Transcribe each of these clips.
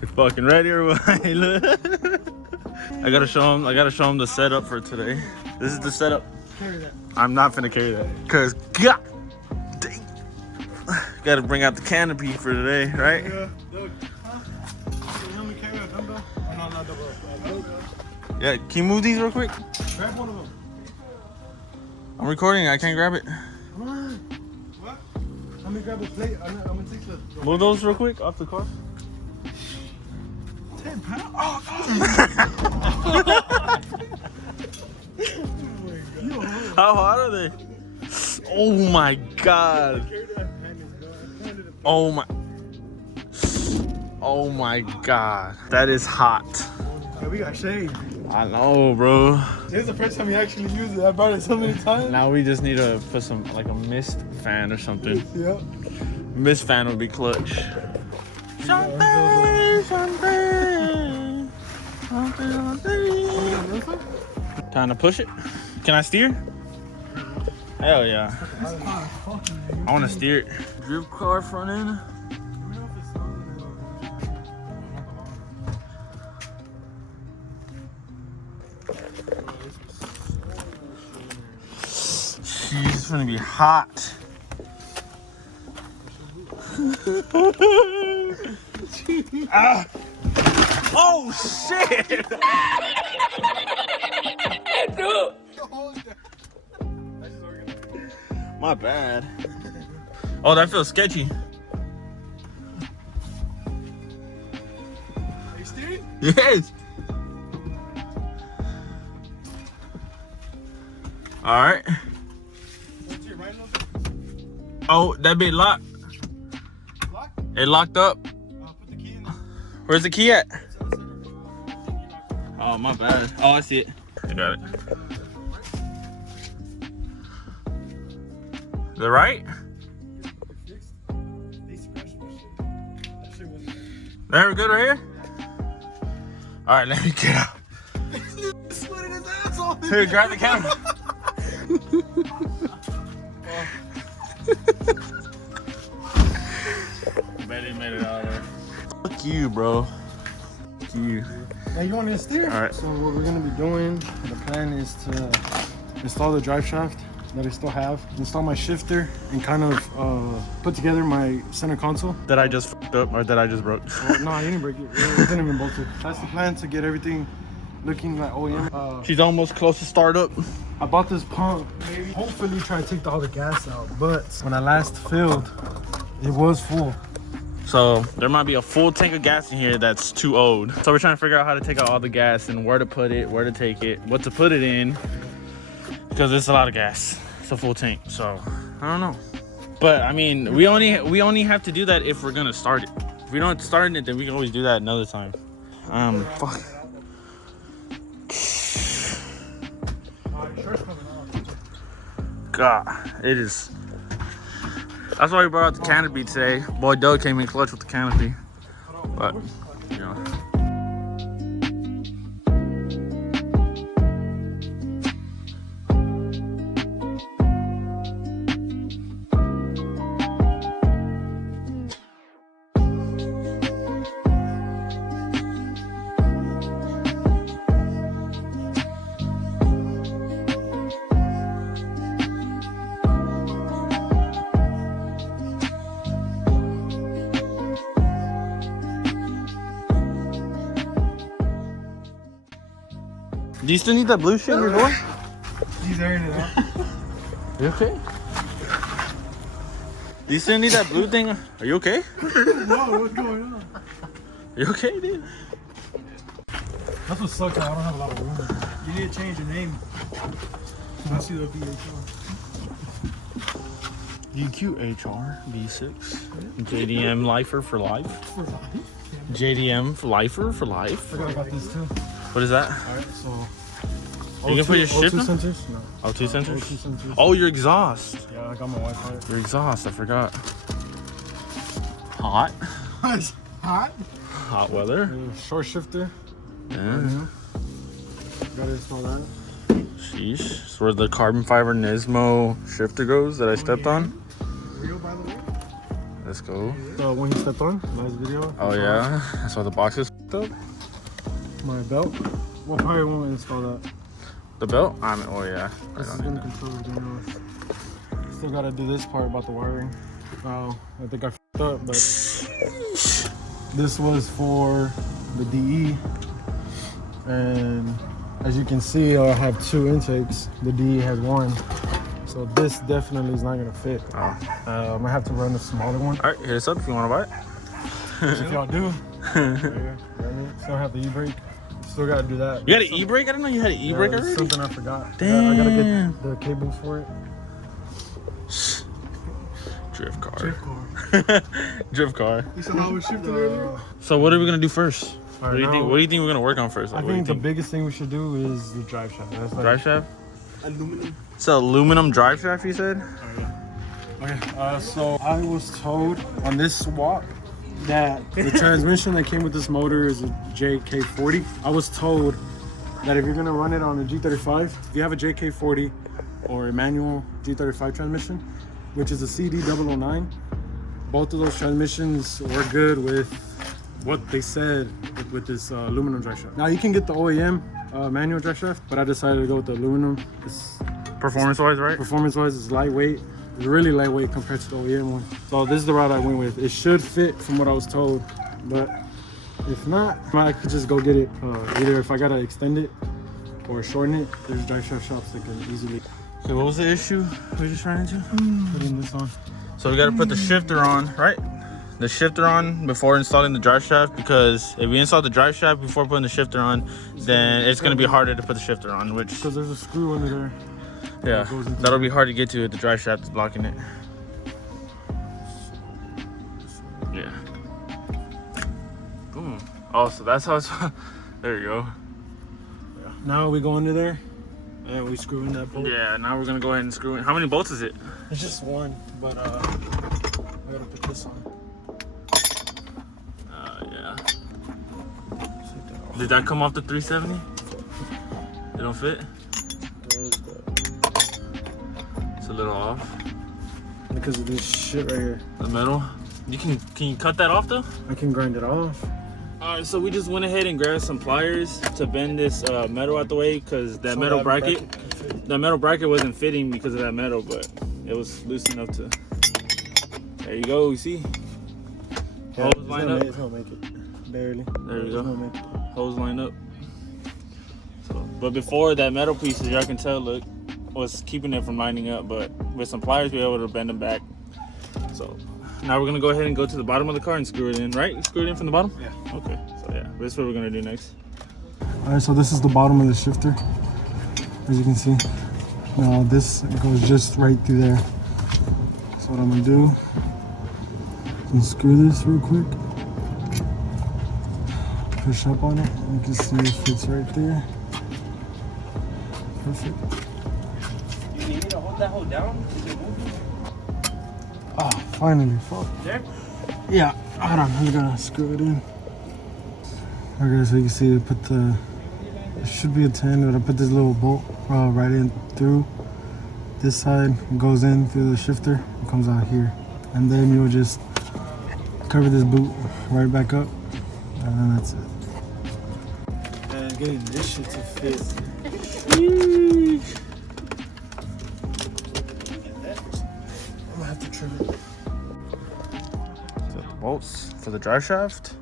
You fucking ready or what? Look. I gotta show him the setup for today. This is the setup. Carry that. I'm not finna carry that. Cause god dang. Gotta bring out the canopy for today, right? Yeah, look. Huh? Help me carry a dumbbell? Oh, no, not dumbbell. Yeah, can you move these real quick? Grab one of them. I'm recording, I can't grab it. Come on. What? Let me grab a plate. I'm gonna take the Move those real quick off the car. 10 pounds. Oh, How hot are they? Oh my god. Oh my god. That is hot. Yeah, we got shade. I know, bro. This is the first time we actually use it. I brought it so many times. Now we just need to put some, like a mist fan or something. Yep. Mist fan would be clutch. Champagne, champagne, champagne, champagne. Time to push it. Can I steer? Hell yeah. I want to steer it. Drift car front end. Jeez, it's gonna be hot. Ah. Oh shit! My bad. Oh, that feels sketchy. Are you steering? Yes. All right. What's your right nose? Oh, that bit locked. Lock? It locked up. Put the key in there. Where's the key at? It's on the center. Oh, my bad. Oh, I see it. I got it. The right? Fixed. They scratched my shit. That shit wasn't There, we're good right here? All right, let me get out. sweating his ass off. Here, grab the camera. Bet he made it out of there. Fuck you, bro. Fuck you. Now you want me to steer? All right. So what we're gonna be doing, the plan is to install the drive shaft that I still have, install my shifter, and kind of put together my center console. That I just fucked up or that I just broke? No, I didn't break it. It didn't even bolt it. That's the plan, to get everything looking like OEM. She's almost close to start up. I bought this pump, maybe hopefully try to take all the gas out, but when I last filled, it was full. So there might be a full tank of gas in here that's too old. So we're trying to figure out how to take out all the gas and where to put it, where to take it, what to put it in, because it's a lot of gas. It's a full tank, so I don't know. But I mean, we only have to do that if we're gonna start it. If we don't start it, then we can always do that another time. Fuck. God, it is. That's why we brought out the canopy today. Boy, Doug came in clutch with the canopy. But, you know. Do you still need that blue shit in your door? He's airing it out. You okay? Do you still need that blue thing? Are you okay? Whoa, what's going on? You okay, dude? That's what sucks. I don't have a lot of room. You need to change your name. I see the VHR. DQHR V6 JDM lifer for life. For life? JDM lifer for life. I got this too. What is that? Alright, so. You can put your shift O2 on? sensors? No. O2 sensors? O2 sensors. Oh, your exhaust. Yeah, I got my Wi-Fi. Your exhaust, I forgot. Hot. It's hot. Hot weather. Short shifter. Yeah. Gotta install that. Sheesh. It's where the carbon fiber Nismo shifter goes that I stepped on. Real, by the way? Let's go. The one you stepped on, last video. Oh yeah, I saw the boxes up. My belt. Well, probably won't install that. The belt? I mean, oh yeah. This is gonna control everything else. Still gotta do this part about the wiring. I think I f***ed up, but this was for the DE, and as you can see, I have 2 intakes. The DE has 1, so this definitely is not gonna fit. Oh. I'm gonna have to run a smaller one. All right, hit us up if you want to buy it. If y'all do, still have the e-brake. Still gotta do that. You had an e-brake? I didn't know you had an e-brake already. Something I forgot. Damn. I gotta get the cables for it. Drift car. Drift car. Drift car. You saw how it was shifting earlier? So what are we gonna do first? What do you think? What do you think we're gonna work on first? I think the biggest thing we should do is the drive shaft. That's like drive shaft. aluminum. It's an aluminum drive shaft, you said? Okay. So I was told on this swap that the transmission that came with this motor is a JK40. I was told that if you're gonna run it on a G35, if you have a JK40 or a manual G35 transmission, which is a CD009, both of those transmissions were good with what they said with this aluminum drive shaft. Now you can get the OEM manual drive shaft, but I decided to go with the aluminum. Performance-wise, right? Performance-wise, it's lightweight. It's really lightweight compared to the OEM one. So this is the route I went with. It should fit from what I was told, but if not, I could just go get it. Either if I gotta extend it or shorten it, there's drive shaft shops that can easily. Okay, what was the issue we were just trying to? Putting this on. So we gotta put the shifter on, right? The shifter on before installing the drive shaft, because if we install the drive shaft before putting the shifter on, then it's gonna be harder to put the shifter on, which... Because there's a screw under there. Yeah, that'll be hard to get to if the drive shaft is blocking it. Yeah. Boom. Oh, so that's how it's... There you go. Yeah. Now we go under there and we screw in that bolt. Yeah, now we're gonna go ahead and screw in. How many bolts is it? It's just one, but I gotta put this on. Yeah. Did that come off the 370? It don't fit? It's a little off. Because of this shit right here. The metal? Can you cut that off though? I can grind it off. Alright, so we just went ahead and grabbed some pliers to bend this metal out the way, because that metal bracket wasn't fitting because of that metal, but it was loose enough to. There you go, you see? Yeah, hose line up. It's gonna make it. Barely. There you go. Make it. Hose line up. So, but before that metal piece, as y'all can tell, look, was keeping it from lining up, but with some pliers we were able to bend them back. So now we're gonna go ahead and go to the bottom of the car and screw it in, right? You screw it in from the bottom? Yeah. Okay, so yeah, this is what we're gonna do next. Alright, so this is the bottom of the shifter, as you can see. Now this goes just right through there. So what I'm gonna do, unscrew this real quick. Push up on it, you can see it fits right there. Perfect. You need me to hold that hole down? Is it moving? Oh, finally, fuck. There? Yeah, hold on, I'm gonna screw it in. Okay, so you can see I put the, it should be a 10, but I put this little bolt right in through this side, it goes in through the shifter, it comes out here. And then you'll just cover this boot right back up, and then that's it. And getting this shit to fit. Sheesh. I'm gonna have to trim it. So the bolts for the drive shaft.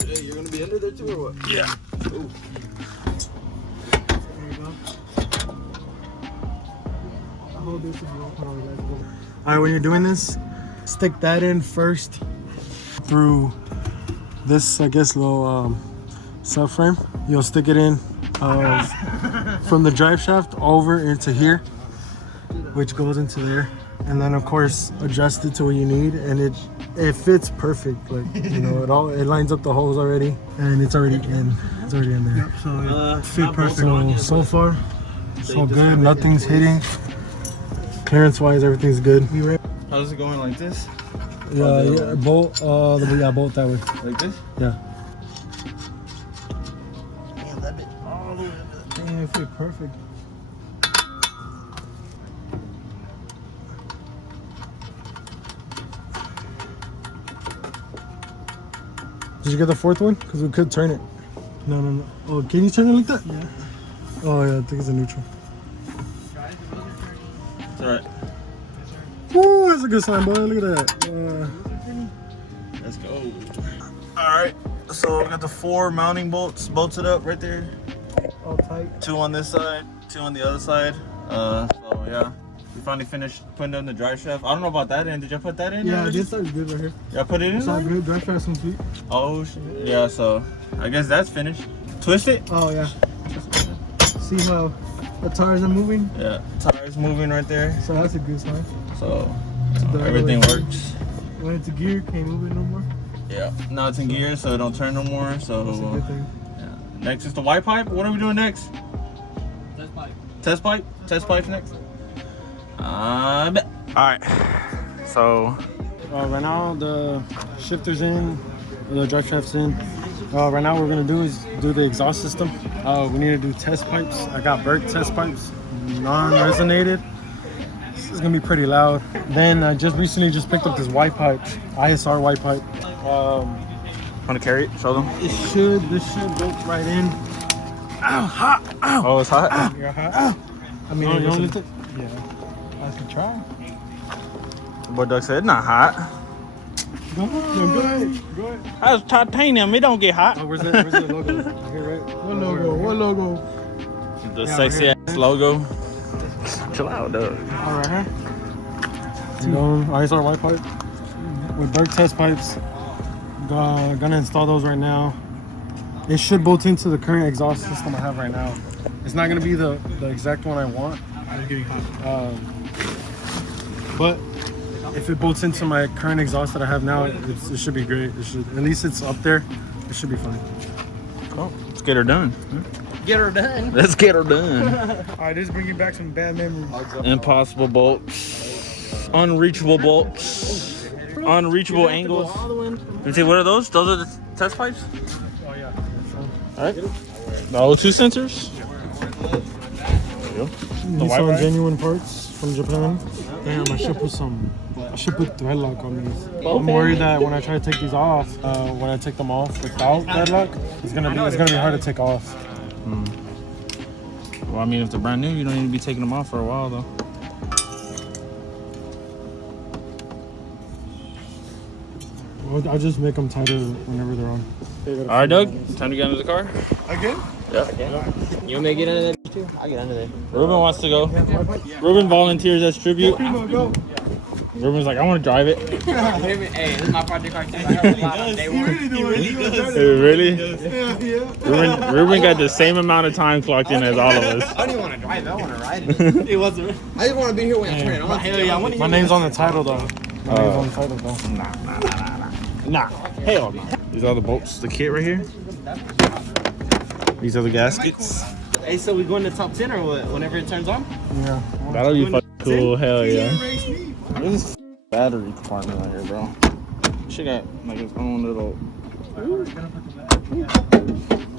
Hey, you're gonna be under there too, or what? Yeah. Ooh. There you go. Alright, when you're doing this, stick that in first through this, I guess, little subframe. You'll stick it in from the drive shaft over into here, which goes into there, and then of course adjust it to what you need, and it fits perfect. Like, you know, it lines up the holes already, and it's already in. It's already in there. Yep, so it fit perfect. So far, so good. Nothing's hitting. Clearance wise, everything's good. How's it going, like this? Yeah, bolt. Yeah, bolt that way. Like this? Yeah. Damn, that bit all the way up there. Damn, it fit perfect. Did you get the fourth one? Because we could turn it. No. Oh, can you turn it like that? Yeah. Oh, yeah, I think it's a neutral. It's all right. Woo, that's a good sign, boy. Look at that. Let's go. All right. So we got the 4 mounting bolts bolted up right there. All tight. 2 on this side, 2 on the other side. So yeah, we finally finished putting in the drive shaft. I don't know about that end. Did you put that in? Yeah, already? this side's good right here. Y'all put it in? It's all already? good. Drive shaft's complete. Oh shit. Yeah. So I guess that's finished. Twist it. Oh, yeah. See how the tires are moving? Yeah. Tires moving right there. So that's a good sign. So The everything other way. works. When it's a gear, can't move it no more. Yeah. Now it's in gear, so it don't turn no more. So That's a good thing. yeah. Next is the white pipe. What are we doing next? Test pipe. Test pipe? Test pipe next? Bet. Alright. So Right now the shifter's in, the drive shaft's in. Right now what we're gonna do is do the exhaust system. We need to do test pipes. I got Berg test pipes, non-resonated. This is gonna be pretty loud. Then I just recently picked up this white pipe, ISR white pipe. wanna carry it? Show them. This should bolt right in. Ow, hot, ow. Oh, it's hot? You're hot. I mean, Oh, you don't lift it? Yeah, I can try. Boy Doug said not hot. Go ahead. That's titanium, it don't get hot. Oh, where's the logo? Right here, right? What logo? What logo? The Yeah, sexy here. ass logo. Chill out, Doug. All right, here. ISR white pipe with Berg test pipes. Gonna install those right now. It should bolt into the current exhaust system I have right now. It's not gonna be the exact one I want. But if it bolts into my current exhaust that I have now, it should be great. At least it's up there. It should be fine. Oh, let's get her done. Get her done. Let's get her done. All right, this is bringing back some bad memories. Impossible bolts. Unreachable bolts. Unreachable angles. Let me see, what are those? Those are the test pipes? Oh yeah. Alright. The O2 sensors? There you go. These white are rack? genuine parts from Japan. Damn, I should put thread lock on these. I'm worried that when I try to take these off, when I take them off without thread lock, it's gonna be hard to take off. Well, I mean, if they're brand new, you don't need to be taking them off for a while, though. Well, I'll just make them tighter whenever they're on. All right, Doug, time to get into the car. Again? Yeah. You want me to get under there too? I'll get under there. Ruben wants to go. Ruben volunteers as tribute. Ruben's like, I want to drive it. Hey, this is my project car too. I have a lot on day one. Really? Ruben got the same amount of time clocked in as all of us. I don't even want to drive it. I want to ride it. It wasn't. I just want to be here when I turn it on. Hell yeah, I want to. My name's on the title though. My name's on the title though. Nah, hell no. These are the bolts, the kit right here. These are the gaskets. Hey, so we going to top 10 or what? Whenever it turns on? Yeah. That'll be fucking cool, hell yeah. There's this battery compartment right here, bro. She got like its own little.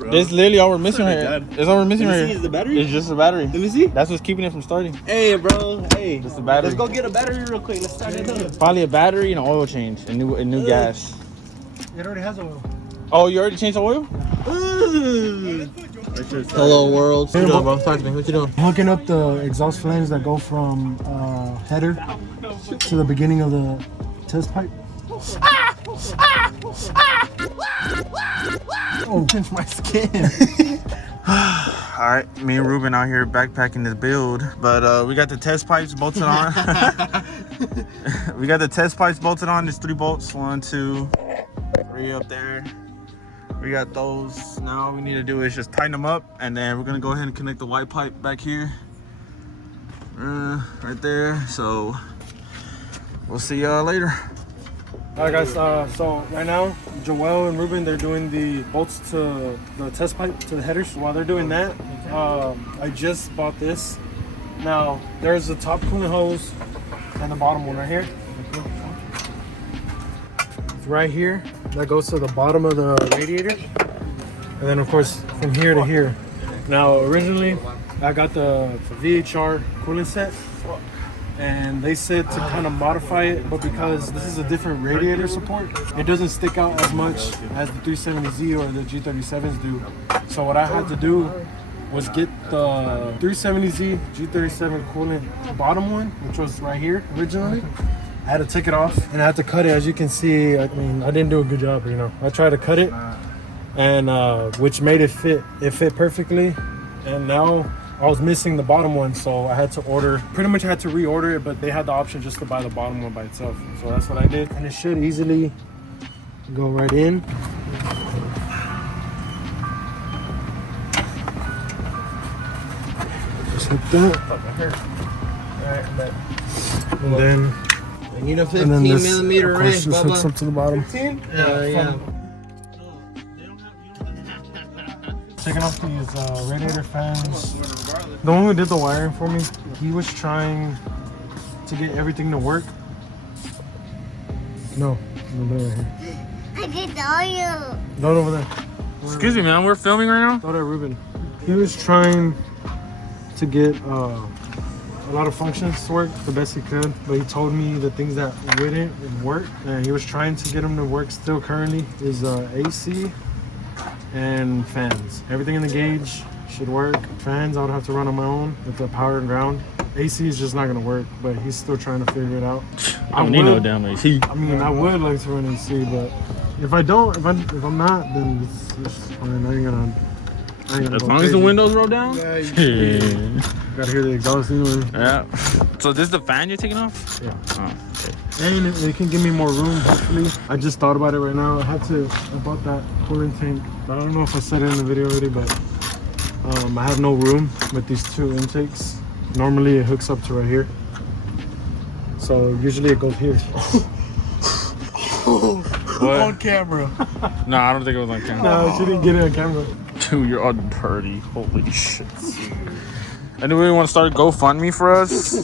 This literally all we're missing right here. It's all we're missing right Is here. the battery? It's just the battery. Let me see. That's what's keeping it from starting. Hey, bro. Hey. Just the battery. Let's go get a battery real quick. Let's start it up. Probably a battery and an oil change, and new gas. It already has oil. Oh, you already changed the oil? Hello, world. What you doing, bro? Talk to me. What you doing? Hooking up the exhaust flames that go from header to the beginning of the test pipe. Oh, pinch my skin. All right, me and Ruben out here backpacking this build, but we got the test pipes bolted on. We got the test pipes bolted on. There's 3 bolts, 1, 2, 3 up there. We got those. Now all we need to do is just tighten them up, and then we're gonna go ahead and connect the white pipe back here, right there. So we'll see y'all later. All right, guys. So right now, Joel and Ruben, they're doing the bolts to the test pipe to the headers. While they're doing that, I just bought this. Now there's the top coolant hose and the bottom one right here. It's right here. That goes to the bottom of the radiator, and then of course from here to here. Now originally I got the VHR coolant set. and they said to kind of modify it, but because this is a different radiator support, it doesn't stick out as much as the 370Z or the G37s do. So what I had to do was get the 370Z G37 coolant bottom one, which was right here originally. I had to take it off and I had to cut it. As you can see, I mean, I didn't do a good job, you know. I tried to cut it, and which made it fit. It fit perfectly, and now I was missing the bottom one, so I had to pretty much had to reorder it, but they had the option just to buy the bottom one by itself. So that's what I did, and it should easily go right in. Just like that. And then I need a 15 millimeter of course, wrench, this hooks Bubba. up to the bottom. 15? Yeah. Taking off these radiator fans. The one who did the wiring for me, he was trying to get everything to work. No, right here. I did all you. Not over there. Excuse me, man. We're filming right now. Thought at Ruben. He was trying to get a lot of functions to work the best he could, but he told me the things that wouldn't work, and he was trying to get them to work still currently is AC and fans. Everything in the gauge should work. Fans I would have to run on my own with the power and ground. AC is just not gonna work, but he's still trying to figure it out. I don't need no damn AC. I mean, I would like to run AC, but if I'm not, then it's just fine. I ain't gonna As go long as the crazy. windows roll down. Yeah, Yeah. gotta hear the exhaust anyway. Yeah. So this is the fan you're taking off? Yeah. Oh, okay. And it can give me more room, hopefully. I just thought about it right now. I bought that coolant tank. I don't know if I said it in the video already, but I have no room with these two intakes. Normally it hooks up to right here. So usually it goes here. What? On camera. No, I don't think it was on camera. No, she didn't get it on camera. Dude, you're all dirty. Holy shit. Anybody want to start a GoFundMe for us?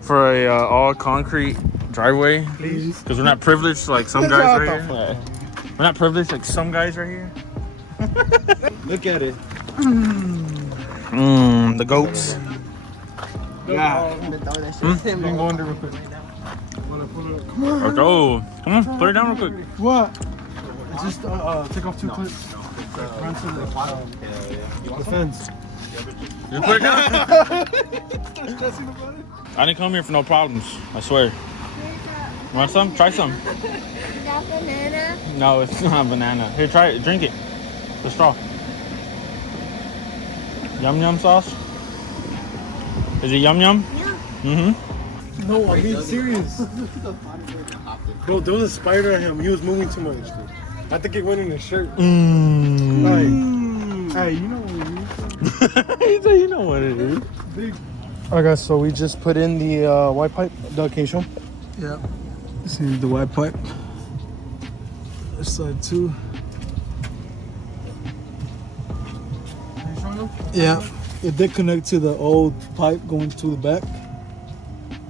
For a all concrete driveway? Please. Because we're not privileged like some guys right here. Yeah. We're not privileged like some guys right here. Look at it. The goats. Yeah. You can go under real quick. Let's go. Come on, put it down real quick. What? Just take off two clips. Run to the fence. You put it down. I didn't come here for no problems. I swear. Want some? Try some. Is that banana? No, it's not banana. Here, try it. Drink it. The straw. Yum yum sauce. Is it yum yum? Yeah. No, I'm being serious. Bro, there was a spider on him. He was moving too much. I think it went in his shirt. Like, hey, you know what it is. He said, you know what it is. Alright guys, so we just put in the white pipe. Doug, can you show him? Yeah. This is the white pipe. This side too. Are you showing him? Yeah, it did connect to the old pipe going to the back.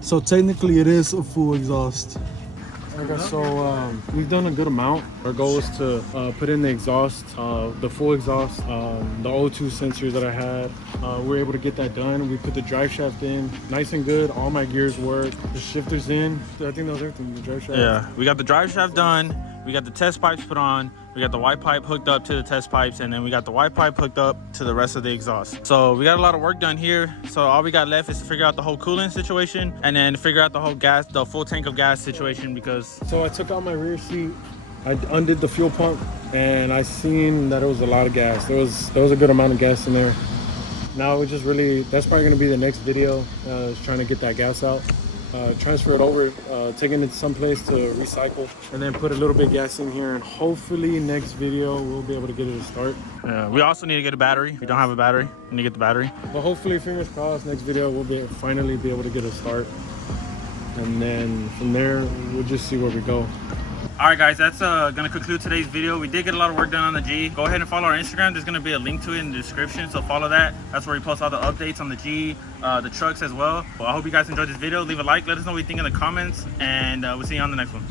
So technically it is a full exhaust. Okay, so we've done a good amount. Our goal was to put in the exhaust, the full exhaust, the O2 sensors that I had. We were able to get that done. We put the drive shaft in, nice and good. All my gears work. The shifter's in. I think that was everything. The drive shaft. Yeah, we got the drive shaft done. We got the test pipes put on. We got the white pipe hooked up to the test pipes, and then we got the white pipe hooked up to the rest of the exhaust. So we got a lot of work done here. So all we got left is to figure out the whole coolant situation, and then figure out the whole gas, the full tank of gas situation, because So I took out my rear seat. I undid the fuel pump, and I seen that it was a lot of gas. There was a good amount of gas in there. Now it's just really, that's probably gonna be the next video, is trying to get that gas out. Transfer it over, taking it someplace to recycle, and then put a little bit of gas in here, and hopefully next video we'll be able to get it to start. yeah, we also need to get a battery. We don't have a battery. We need to get the battery. But hopefully, fingers crossed, next video we'll finally be able to get a start, and then from there we'll just see where we go. All right, guys, that's gonna conclude today's video. We did get a lot of work done on the G. Go ahead and follow our Instagram. There's gonna be a link to it in the description, so follow that. That's where we post all the updates on the G, the trucks as well. Well, I hope you guys enjoyed this video. Leave a like, let us know what you think in the comments, and we'll see you on the next one.